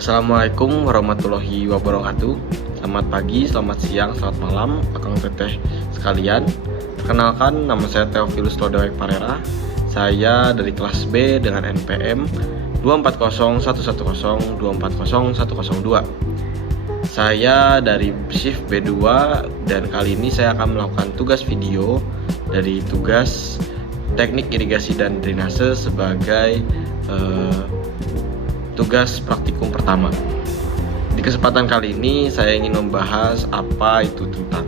Assalamualaikum warahmatullahi wabarakatuh. Selamat pagi, selamat siang, selamat malam, akang teteh sekalian. Perkenalkan, nama saya Theophilus Lodewijk Parera. Saya dari kelas B dengan NPM 240110240102. Saya dari shift B2 dan kali ini saya akan melakukan tugas video dari tugas teknik irigasi dan drainase sebagai tugas praktikum pertama. Di kesempatan kali ini saya ingin membahas apa itu tentang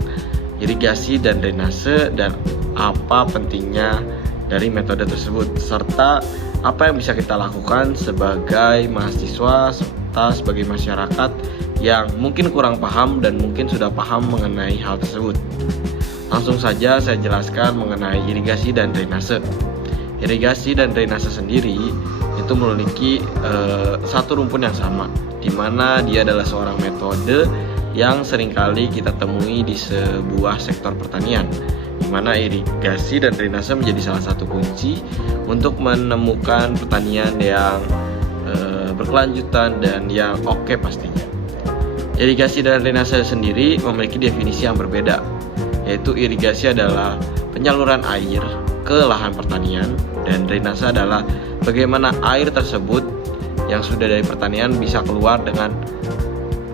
irigasi dan drainase dan apa pentingnya dari metode tersebut, serta apa yang bisa kita lakukan sebagai mahasiswa serta sebagai masyarakat yang mungkin kurang paham dan mungkin sudah paham mengenai hal tersebut. Langsung saja saya jelaskan mengenai irigasi dan drainase. Irigasi dan drainase sendiri itu memiliki satu rumpun yang sama, di mana dia adalah seorang metode yang seringkali kita temui di sebuah sektor pertanian, di mana irigasi dan drainase menjadi salah satu kunci untuk menemukan pertanian yang berkelanjutan dan yang oke pastinya. Irigasi dan drainase sendiri memiliki definisi yang berbeda, yaitu irigasi adalah penyaluran air ke lahan pertanian dan drainase adalah bagaimana air tersebut yang sudah dari pertanian bisa keluar dengan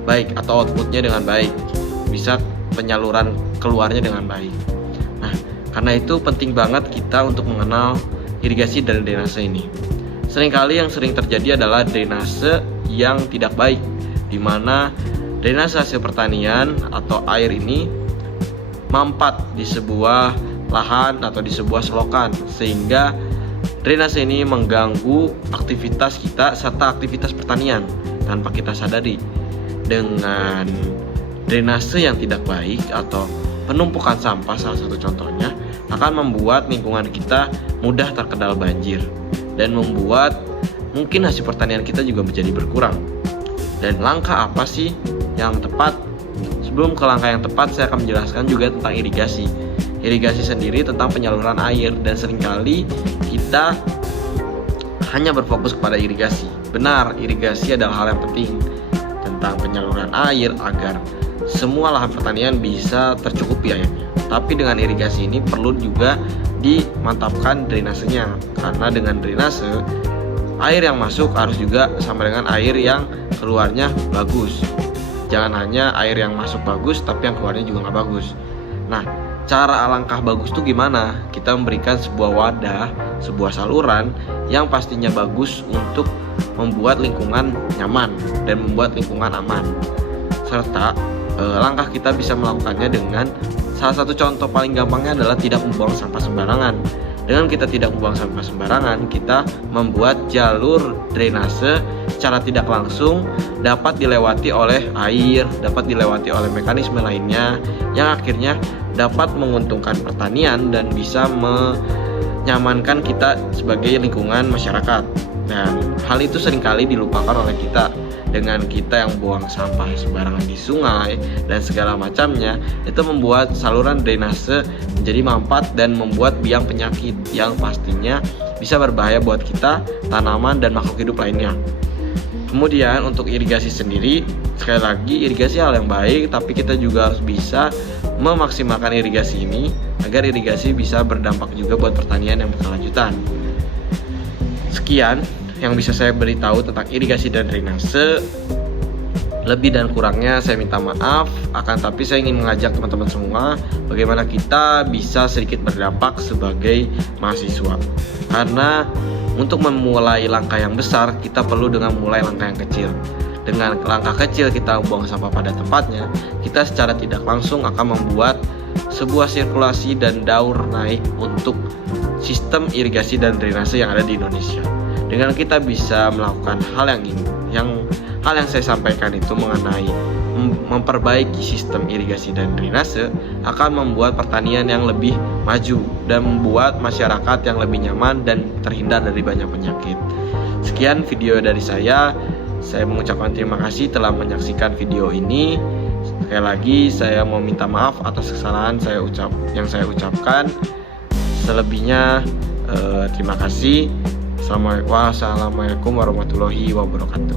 baik atau outputnya dengan baik, bisa penyaluran keluarnya dengan baik. Nah, karena itu penting banget kita untuk mengenal irigasi dan drainase ini. Seringkali yang sering terjadi adalah drainase yang tidak baik, di mana drainase hasil pertanian atau air ini mampat di sebuah lahan atau di sebuah selokan, sehingga drainase ini mengganggu aktivitas kita serta aktivitas pertanian tanpa kita sadari. Dengan drainase yang tidak baik atau penumpukan sampah salah satu contohnya akan membuat lingkungan kita mudah terkendala banjir dan membuat mungkin hasil pertanian kita juga menjadi berkurang. Dan langkah apa sih yang tepat? Sebelum ke langkah yang tepat, saya akan menjelaskan juga tentang irigasi. Irigasi sendiri tentang penyaluran air, dan seringkali kita hanya berfokus kepada irigasi. Benar, irigasi adalah hal yang penting tentang penyaluran air agar semua lahan pertanian bisa tercukupi airnya. Tapi dengan irigasi ini perlu juga dimantapkan drainasenya, karena dengan drainase air yang masuk harus juga sama dengan air yang keluarnya bagus. Jangan hanya air yang masuk bagus tapi yang keluarnya juga nggak bagus. Nah, cara alangkah bagus tuh gimana? Kita memberikan sebuah wadah, sebuah saluran yang pastinya bagus untuk membuat lingkungan nyaman dan membuat lingkungan aman. Serta langkah kita bisa melakukannya dengan salah satu contoh paling gampangnya adalah tidak membuang sampah sembarangan. Dengan kita tidak membuang sampah sembarangan, kita membuat jalur drainase secara tidak langsung dapat dilewati oleh air, dapat dilewati oleh mekanisme lainnya yang akhirnya dapat menguntungkan pertanian dan bisa menyamankan kita sebagai lingkungan masyarakat. Dan hal itu seringkali dilupakan oleh kita. Dengan kita yang buang sampah sembarangan di sungai dan segala macamnya, itu membuat saluran drainase menjadi mampat dan membuat biang penyakit yang pastinya bisa berbahaya buat kita, tanaman, dan makhluk hidup lainnya. Kemudian untuk irigasi sendiri, sekali lagi irigasi hal yang baik, tapi kita juga harus bisa memaksimalkan irigasi ini agar irigasi bisa berdampak juga buat pertanian yang berkelanjutan. Sekian yang bisa saya beritahu tentang irigasi dan drainase. Lebih dan kurangnya saya minta maaf, akan tapi saya ingin mengajak teman-teman semua bagaimana kita bisa sedikit berdampak sebagai mahasiswa. Karena untuk memulai langkah yang besar, kita perlu dengan mulai langkah yang kecil. Dengan langkah kecil kita buang sampah pada tempatnya, kita secara tidak langsung akan membuat sebuah sirkulasi dan daur naik untuk sistem irigasi dan drainase yang ada di Indonesia. Dengan kita bisa melakukan hal yang saya sampaikan itu mengenai memperbaiki sistem irigasi dan drainase akan membuat pertanian yang lebih maju dan membuat masyarakat yang lebih nyaman dan terhindar dari banyak penyakit. Sekian video dari saya mengucapkan terima kasih telah menyaksikan video ini. Sekali lagi saya mau minta maaf atas kesalahan yang saya ucapkan. Selebihnya terima kasih. Wassalamualaikum warahmatullahi wabarakatuh.